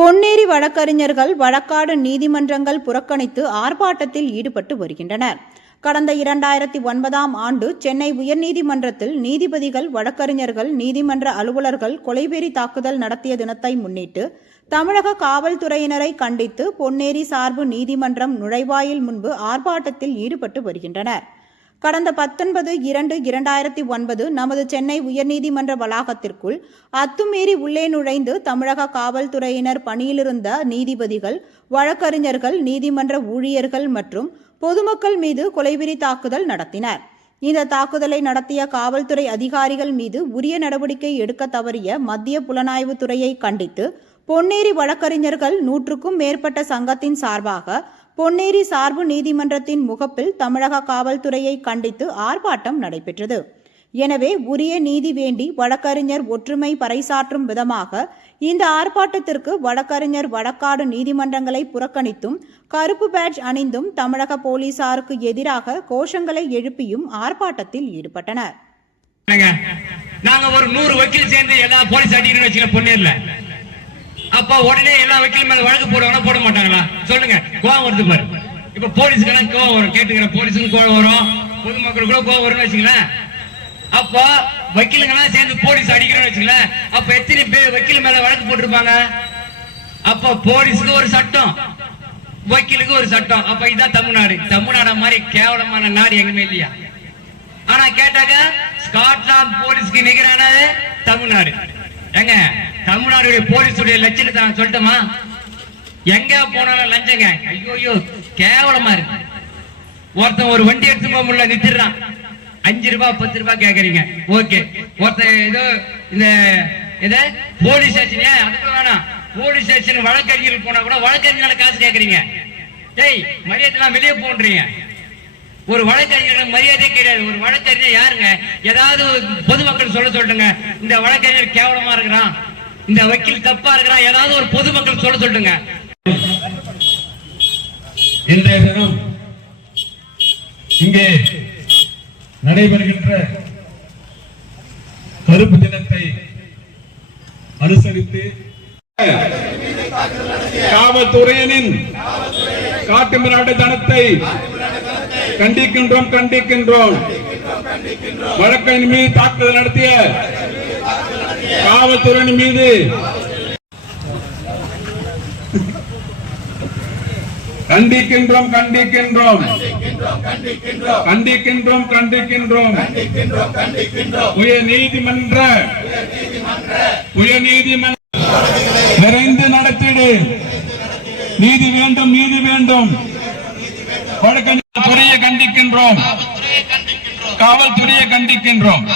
பொன்னேரி வழக்கறிஞர்கள் வழக்காடு நீதிமன்றங்கள் புறக்கணித்து ஆர்ப்பாட்டத்தில் ஈடுபட்டு வருகின்றனர். கடந்த இரண்டாயிரத்தி ஒன்பதாம் ஆண்டு சென்னை உயர்நீதிமன்றத்தில் நீதிபதிகள் வழக்கறிஞர்கள் நீதிமன்ற அலுவலர்கள் கொலைவெறி தாக்குதல் நடத்திய தினத்தை முன்னிட்டு தமிழக காவல்துறையினரை கண்டித்து பொன்னேரி சார்பு நீதிமன்றம் நுழைவாயில் முன்பு ஆர்ப்பாட்டத்தில் ஈடுபட்டு வருகின்றனர். கடந்த பத்தொன்பது இரண்டு இரண்டாயிரத்தி ஒன்பது நமது சென்னை உயர்நீதிமன்ற வளாகத்திற்குள் அத்துமீறி உள்ளே நுழைந்து தமிழக காவல்துறையினர் பணியிலிருந்த நீதிபதிகள் வழக்கறிஞர்கள் நீதிமன்ற ஊழியர்கள் மற்றும் பொதுமக்கள் மீது கொலைவெறி தாக்குதல் நடத்தினர். இந்த தாக்குதலை நடத்திய காவல்துறை அதிகாரிகள் மீது உரிய நடவடிக்கை எடுக்க தவறிய மத்திய புலனாய்வு துறையை கண்டித்து பொன்னேரி வழக்கறிஞர்கள் நூற்றுக்கும் மேற்பட்ட சங்கத்தின் சார்பாக பொன்னேரி சார்பு நீதிமன்றத்தின் முகப்பில் தமிழக காவல்துறையை கண்டித்து ஆர்ப்பாட்டம் நடைபெற்றது. எனவே உரிய நீதி வேண்டி வழக்கறிஞர் ஒற்றுமை பறைசாற்றும் விதமாக இந்த ஆர்ப்பாட்டத்திற்கு வழக்கறிஞர் வழக்காடு நீதிமன்றங்களை புறக்கணித்தும் கருப்பு பேட்ஜ் அணிந்தும் தமிழக போலீசாருக்கு எதிராக கோஷங்களை எழுப்பியும் ஆர்ப்பாட்டத்தில் ஈடுபட்டனர். நாங்க ஒரு நூறு வக்கீல் சேர்ந்து எல்லா போலீஸ் அடிக்கணும்னு வச்சுக்கல பொண்ணேர்ல அப்ப உடனே எல்லா வக்கீல் மேல வழக்கு போடுவாங்களா போட மாட்டாங்களா? சொல்லுங்க கோவம் வருது பாரு. இப்ப போலீஸ்க்கெல்லாம் கோவம் வரும். கேட்டுக்கிற போலீஸுக்கும் கோவம் வரும். பொதுமக்களுக்கு கூட கோவம் வரும்னு வச்சுங்களேன் அப்ப வக்கீலுங்கெல்லாம் சேர்ந்து போலீஸ் அடிக்கிறோம்னு வச்சுங்களேன் அப்ப எத்தனை பேர் வக்கீல் மேல வழக்கு போட்டிருப்பாங்க? அப்ப போலீஸுக்கு ஒரு சட்டம். வக்கீலுக்கு ஒரு சட்டம். அப்ப இதான் தமிழ்நாடு. தமிழ்நாடு மாதிரி கேவலமான நாடு எங்குமே இல்லையா? ஆனா கேட்டாக்க ஸ்காட்லாந்து போலீஸ்க்கு நிகரானது தமிழ்நாடு. எங்க தமிழ்நாடு போலீஸுடைய லட்சணத்தை நான் சொல்லட்டுமா? எங்க போனாலும் லஞ்சங்க. ஐயோ ஐயோ கேவலமா இருக்கு. ஒருத்தன் ஒரு வண்டி எடுத்து போக முடியல நிறுத்திடுறான் அஞ்சு ரூபாய் பத்து ரூபாய் கேக்குறீங்க. ஓகே. ஒருத்தன் ஏதோ இந்த இத போலீஸ் ஸ்டேஷன். ஏன் அதுக்கு வேணாம். போலீஸ் ஸ்டேஷன் வழக்கறிஞர் போனா கூட வழக்கறிஞர் காசு கேக்குறீங்க. டேய் மரியாதை வெளியே போன்றீங்க. ஒரு வழக்கறிஞர் மரியாதை கிடையாது. ஒரு வழக்கறிஞர் யாருங்க? ஏதாவது பொதுமக்கள் சொல்ல சொல்லுங்க இந்த வழக்கறிஞர் கேவலமா இருக்கிறான். இந்த வக்கீல் தப்பா இருக்கிறான். ஏதாவது ஒரு பொதுமக்கள் சொல்ல சொல்லுங்க இன்றைய தினம் இங்கே நடைபெறுகின்ற கருப்பு தினத்தை அனுசரித்து காவல்துறையினின் காட்டு மிராட்டு தனத்தை கண்டிக்கின்றோம் கண்டிக்கின்றோம். வழக்கின் மீது தாக்குதல் நடத்திய காவல்துறையின் மீது. கண்டிக்கின்றோம் கண்டிக்கின்றோம். கண்டிக்கின்றோம் கண்டிக்கின்றோம். உயர் நீதிமன்ற உயர் நீதிமன்ற விரைந்து நடத்திடு. நீதி வேண்டும் நீதி வேண்டும். வழக்கறிஞர் கண்டிக்கின்றோம். காவல்துறையை கண்டிக்கின்றோம்.